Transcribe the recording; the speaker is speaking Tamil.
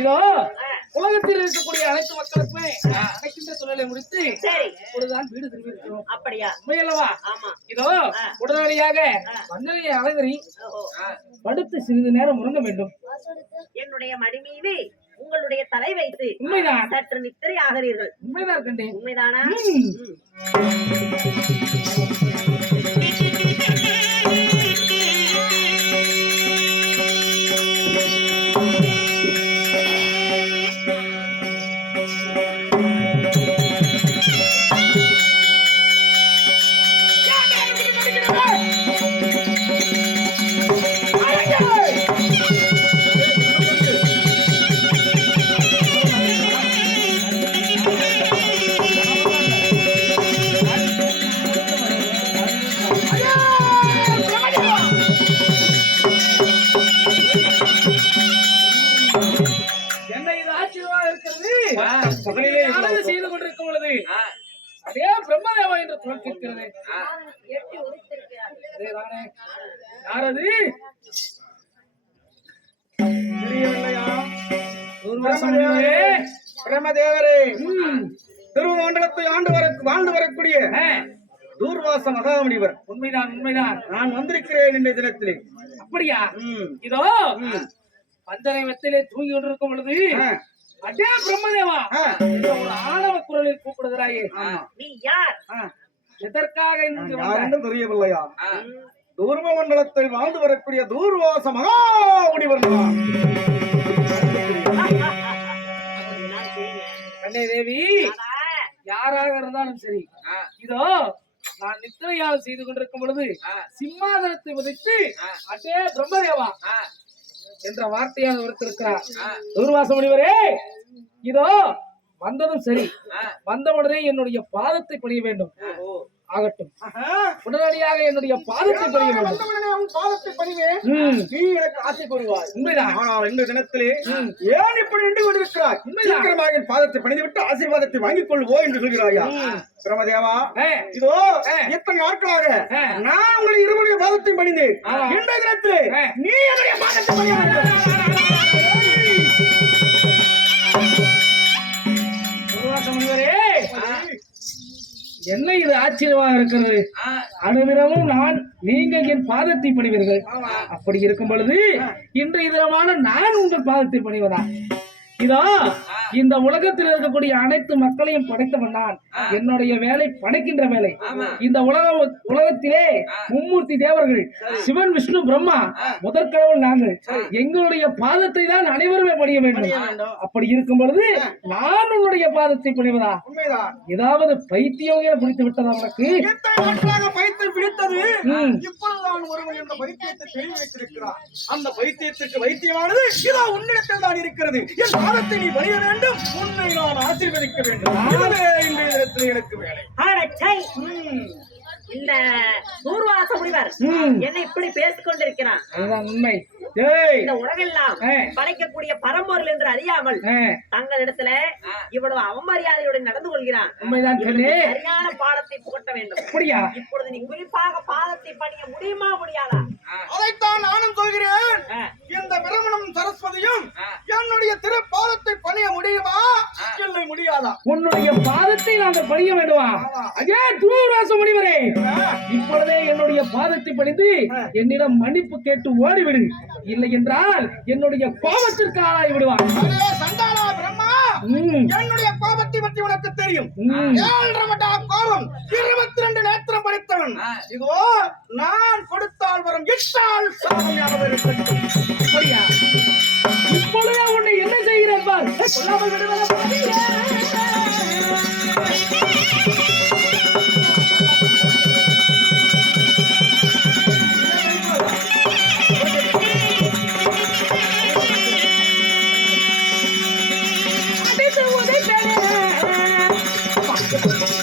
இதோ உலகத்தில் இருக்கக்கூடிய அனைத்து மக்களுக்குமே அடைக்கின்ற தொழிலை முடித்து இப்பொழுதுதான் வீடு திரும்பியிருக்கிறோம் அப்படியா? உண்மையல்லவா? ஆமா. இதோ உடனடியாக மன்னரை அழகரி. படுத்து சிறிது நேரம் உறங்க வேண்டும். என்னுடைய மடி மீது உங்களுடைய தலை வைத்து உண்மைதான். சற்று நித்திரை ஆகிறீர்கள் உண்மைதான் கண்டேன். உண்மைதானா? யாரது செய்து கொண்டிருக்கும் பொழுது அதே பிரம்மதேவா என்று குரல் கேட்கிறது. யாரது. பிரம்மதேவரே ம். திருமண்டலத்தை ஆண்டு வர வாழ்ந்து வரக்கூடிய தூர்வாச மகாமுனிவர். உண்மைதான் உண்மைதான். நான் வந்திருக்கிறேன் இந்த தினத்திலே. அப்படியா. இதோ பந்தனை வெத்திலே தூங்கி கொண்டிருக்கும் பொழுது அதே பிரம்மதேவா. ஒரு ஆணவ குரலில் கூப்பிடுகிறாயே. நீ யார். எதற்காக? யாரென்றும் தெரியவில்லையா? தூர்வ மண்டலத்தில் வாழ்ந்து வரக்கூடிய தூர்வாச. நான் செய்யுங்க. கண்ணே தேவி யாராக இருந்தாலும் சரி. இதோ நான் நித்திரையால் செய்து கொண்டிருக்கும் பொழுது சிம்மாதனத்தை உதைத்து அதே பிரம்மதேவா. என்ற வார்த்தையால் உரைத்திருக்கிறார் தூர்வாச முனிவரே இதோ வந்ததும் சரி. வந்தவுடனே என்னுடைய பாதத்தை பணிய வேண்டும். ஆகட்டும். உடனடியாக என்னுடைய பாதத்தை உன் பாதத்தை பணிவேன். நீ எனக்கு ஆசை கூறுவாய் உண்மைதான். ஆனால் இந்த தினத்திலே ஏன் இப்படி நின்று கொண்டிருக்கிறாய். சீக்கிரமாக என் பாதத்தை பணிந்து விட்டு ஆசீர்வாதத்தை வாங்கிக் கொள்வோ என்று சொல்கிறாயா? பிரமதேவா இதோ. எத்தனை நாட்களாக. நான் உங்களை இருவருடைய பாதத்தை பணிந்தேன். இன்றைய தினத்திலே. நீ என்னுடைய பாதத்தை பணிய வேண்டும். என்ன இது ஆச்சரியமாக இருக்கிறது. அனுதினமும் நான் நீங்கள் என் பாதத்தை பணிவீர்கள். அப்படி இருக்கும் பொழுது இன்றைய தினமான நான் உங்கள் பாதத்தை பணிவதா? இதோ இந்த உலகத்தில் இருக்கக்கூடிய அனைத்து மக்களையும் படைத்தவன் நான். என்னுடைய வேலை படைக்கின்ற வேலை. இந்த உலக உலகத்திலே மும்மூர்த்தி தேவர்கள் சிவன் விஷ்ணு பிரம்மா முதற்கடவுள் நாங்கள். எங்களுடைய பாதத்தை தான் அனைவருமே பணிய வேண்டும். அப்படி இருக்கும் பொழுது நான் உன்னுடைய பாதத்தை பணிவதா ஏதாவது பைத்தியம் பிடித்து விட்டதா உனக்கு? பைத்தியம் பிடித்தது? ம். இப்பொழுதுதான் ஒருவன் இந்த பைத்தியத்தை தெளிவு வைத்திருக்கிறான். அந்த பைத்தியத்திற்கு வைத்தியமானது இதோ உன்னிடத்தில் தான் இருக்கிறது. என் பாதத்தை நீ பணிய வேண்டும். உன்னை நான் ஆசீர்வதிக்க வேண்டும். இதுவே இன்றைய தினத்தில் எனக்கு வேலை. ஆடச்சை. இந்த தூர்வாச முனிவர். என்னை இப்படி பேசிக் கொண்டிருக்கிறான் அதுதான் உண்மை. ஏய். இந்த உலகெல்லாம். படைக்கக்கூடிய பரம்பொருள் என்று அறியாமல் தங்களிடத்துல இவ்வளவு அவமரியாதையுடன் நடந்து கொள்கிறான். சரியான பாடத்தை புகட்ட வேண்டும். இப்பொழுது நீ குறிப்பாக பாதத்தை பணிய முடியுமா முடியாதா? அதைத்தான் நானும் சொல்கிறேன். இந்த பிரமணம் சரஸ்வதியும் என்னுடைய திருப்பாதத்தை பணிய முடியுமா இல்லை முடியாதா உன்னுடைய பாதத்தை நாங்கள் பணிய வேண்டுமா? அதே தூராச முனிவரே இப்பொழுதே என்னுடைய பாதத்தை பணிந்து என்னிடம் மன்னிப்பு கேட்டு ஓடிவிடு. இல்லை என்றால் என்னுடைய கோபத்திற்கு பிரம்மா. ம், என்னுடைய கோபத்தை பற்றி உனக்கு தெரியும். கோபம். இருபத்தி ரெண்டு நேத்திரம் படைத்தவன். இதோ நான் கொடுத்தால் வரும் இருக்கட்டும். அப்படியா? இப்பொழுதே உன்னை என்ன செய்கிறேன் பார்? Thank you.